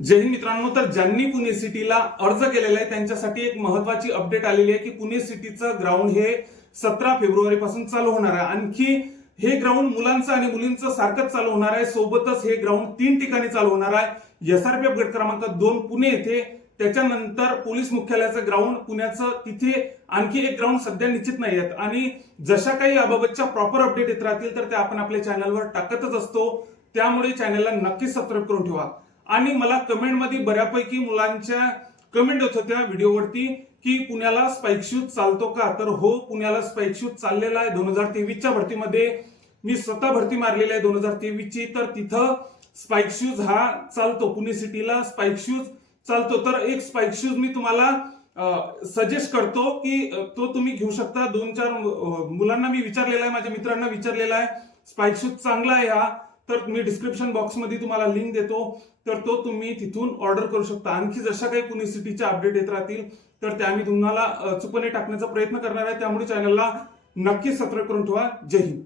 जय हिंद मित्रांनो. तर ज्यांनी पुणे सिटीला अर्ज केलेला आहे त्यांच्यासाठी एक महत्वाची अपडेट आलेली आहे की पुणे सिटीचं ग्राउंड हे 17 फेब्रुवारी पासून चालू होणार आहे. आणखी हे ग्राउंड मुलांचं आणि मुलींचं सारखंच चालू होणार आहे. सोबतच हे ग्राउंड 3 ठिकाणी चालू होणार आहे. SRPF गट क्रमांक 2 पुणे येथे, त्याच्यानंतर पोलीस मुख्यालयाचं ग्राउंड पुण्याचं, तिथे आणखी एक ग्राउंड सध्या निश्चित नाही आहेत. आणि जशा काही याबाबतच्या प्रॉपर अपडेट येत राहतील तर ते आपण आपल्या चॅनलवर टाकतच असतो. त्यामुळे चॅनलला नक्कीच सबस्क्राईब करून ठेवा. आणि मला कमेंटमध्ये बऱ्यापैकी मुलांच्या कमेंट होत होत्या व्हिडिओवरती की पुण्याला स्पाइक शूज चालतो का. तर हो, पुण्याला स्पाइक शूज चाललेला आहे. 2023च्या भरतीमध्ये मी स्वतः भरती मारलेली आहे 2023ची. तर तिथं स्पाइक शूज हा चालतो, पुणे सिटीला स्पाइक शूज चालतो. तर एक स्पाइक शूज मी तुम्हाला सजेस्ट करतो की तो तुम्ही घेऊ शकता. 2-4 मुलांना मी विचारलेला आहे, माझ्या मित्रांना विचारलेला आहे स्पाइक शूज चांगला आहे हा. तर मी डिस्क्रिप्शन बॉक्समध्ये तुम्हाला लिंक देतो, तर तो तुम्ही तिथून ऑर्डर करू शकता. आणखी जशा काही पुणे सिटीच्या अपडेट येत राहतील तर त्या मी तुम्हाला चुकून टाकण्याचा प्रयत्न करणार आहे. त्यामुळे चॅनलला नक्की सबस्क्राईब करून ठेवा. जय हिंद.